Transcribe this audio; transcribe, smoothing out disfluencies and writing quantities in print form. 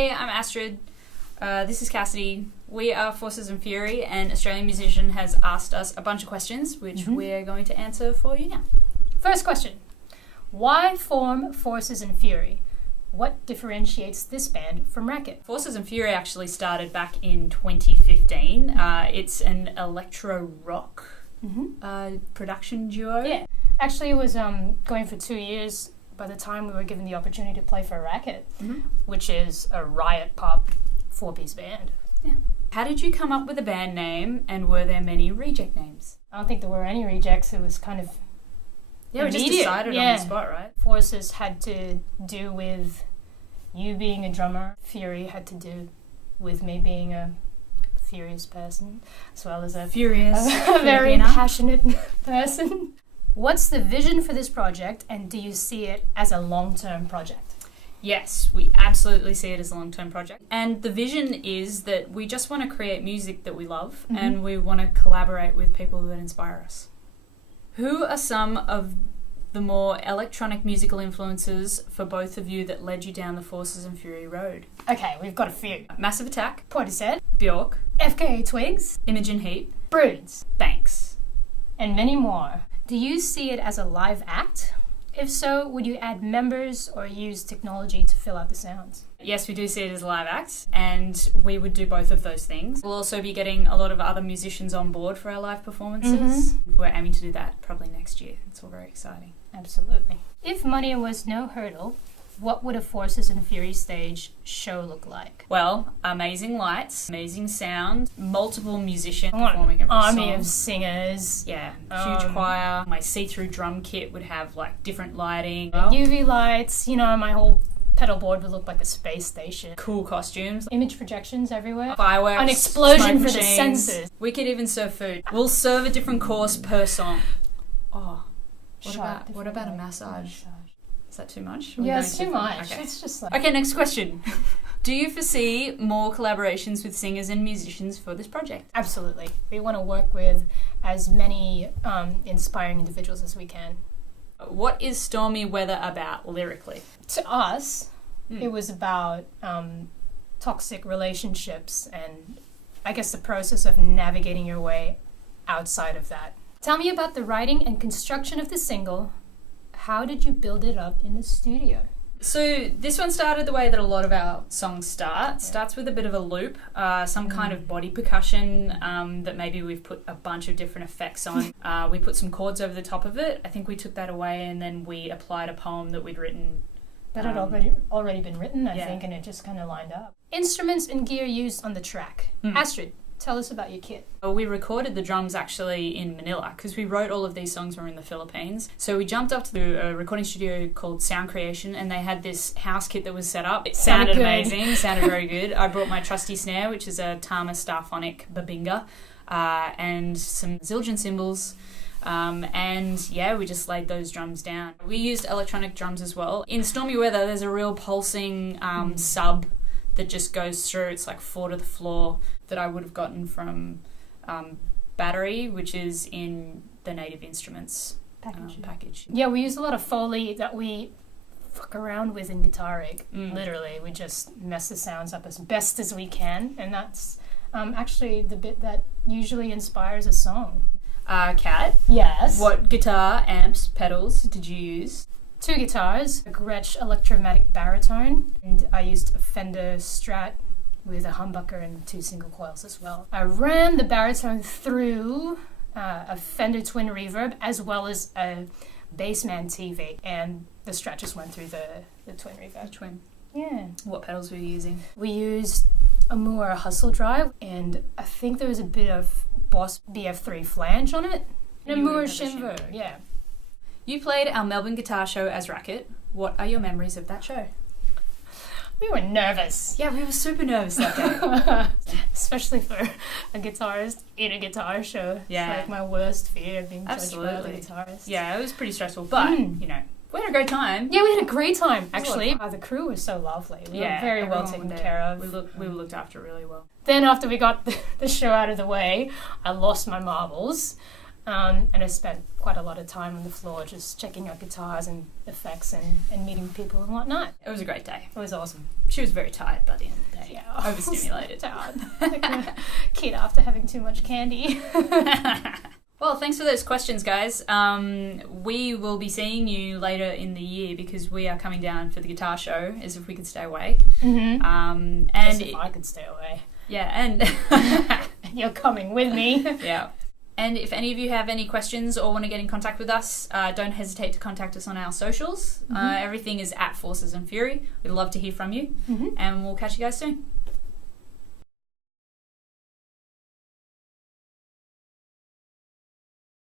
Hey, I'm Astrid. This is Cassidy. We are Forces and Fury, and Australian Musician has asked us a bunch of questions, which we're going to answer for you now. First question. Why form Forces and Fury? What differentiates this band from Rackett? Forces and Fury actually started back in 2015. It's an electro-rock production duo. Yeah. Actually, it was going for 2 years by the time we were given the opportunity to play for Rackett, which is a riot pop 4-piece band. Yeah. How did you come up with a band name, and were there many reject names? I don't think there were any rejects. It was kind of we just decided on the spot, right? Forces had to do with you being a drummer. Fury had to do with me being a furious person, as well as a very passionate person. What's the vision for this project, and do you see it as a long-term project? Yes, we absolutely see it as a long-term project. And the vision is that we just want to create music that we love, and we want to collaborate with people that inspire us. Who are some of the more electronic musical influences for both of you that led you down the Forces and Fury road? Okay, we've got a few. Massive Attack, Portishead, Bjork, FKA Twigs, Imogen Heap, Broods, Banks, and many more. Do you see it as a live act? If so, would you add members or use technology to fill out the sounds? Yes, we do see it as a live act, and we would do both of those things. We'll also be getting a lot of other musicians on board for our live performances. We're aiming to do that probably next year. It's all very exciting. Absolutely. If money was no hurdle, what would a Forces and Fury stage show look like? Well, amazing lights, amazing sound, multiple musicians performing every song. Army of singers. Yeah, huge choir. My see-through drum kit would have like different lighting. UV lights, my whole pedal board would look like a space station. Cool costumes. Image projections everywhere. Fireworks. An explosion for machines. the senses. We could even serve food. We'll serve a different course per song. Oh, what about a massage? Is that too much? Yeah, it's too much. Okay. It's just like... Okay, next question. Do you foresee more collaborations with singers and musicians for this project? Absolutely. We want to work with as many inspiring individuals as we can. What is Stormy Weather about lyrically? To us, it was about toxic relationships and I guess the process of navigating your way outside of that. Tell me about the writing and construction of the single. How did you build it up in the studio? So this one started the way that a lot of our songs start. Starts with a bit of a loop, some kind of body percussion that maybe we've put a bunch of different effects on. We put some chords over the top of it. I think we took that away and then we applied a poem that we'd written. That had already been written, I think, and it just kind of lined up. Instruments and gear used on the track. Astrid, tell us about your kit. We recorded the drums actually in Manila because we wrote all of these songs when we were in the Philippines. So we jumped up to a recording studio called Sound Creation and they had this house kit that was set up. It sounded amazing, sounded very good. I brought my trusty snare, which is a Tama Starphonic Babinga, and some Zildjian cymbals. We just laid those drums down. We used electronic drums as well. In Stormy Weather, there's a real pulsing sub that just goes through. It's like 4 to the floor that I would have gotten from Battery, which is in the Native Instruments package. Yeah, we use a lot of Foley that we fuck around with in Guitar Rig. Literally, we just mess the sounds up as best as we can, and that's actually the bit that usually inspires a song. Kat? Yes? What guitar, amps, pedals did you use? 2 guitars, a Gretsch electromatic baritone, and I used a Fender Strat with a humbucker and 2 single coils as well. I ran the baritone through a Fender Twin Reverb as well as a Bassman TV, and the Strat just went through the Twin Reverb. The Twin. Yeah. What pedals were you using? We used a Moore Hustle Drive, and I think there was a bit of Boss BF3 flange on it. And a Moore Shimver, yeah. You played our Melbourne guitar show as Rackett. What are your memories of that show? We were nervous. Yeah, we were super nervous that day. Especially for a guitarist in a guitar show. Yeah. It's like my worst fear of being judged by other guitarists. Yeah, it was pretty stressful, but, we had a great time. Yeah, we had a great time, actually. The crew was so lovely. We were very well taken care of. We were looked after really well. Then after we got the show out of the way, I lost my marbles. And I spent quite a lot of time on the floor just checking out guitars and effects and meeting people and whatnot. It was a great day. It was awesome. She was very tired by the end of the day. Yeah, overstimulated. Tired. Like a kid after having too much candy. Well, thanks for those questions, guys. We will be seeing you later in the year because we are coming down for the guitar show, as if we could stay away. Mm-hmm. And as if I could stay away. Yeah, and you're coming with me. Yeah. And if any of you have any questions or want to get in contact with us, don't hesitate to contact us on our socials. Everything is at Forces and Fury. We'd love to hear from you. And we'll catch you guys soon.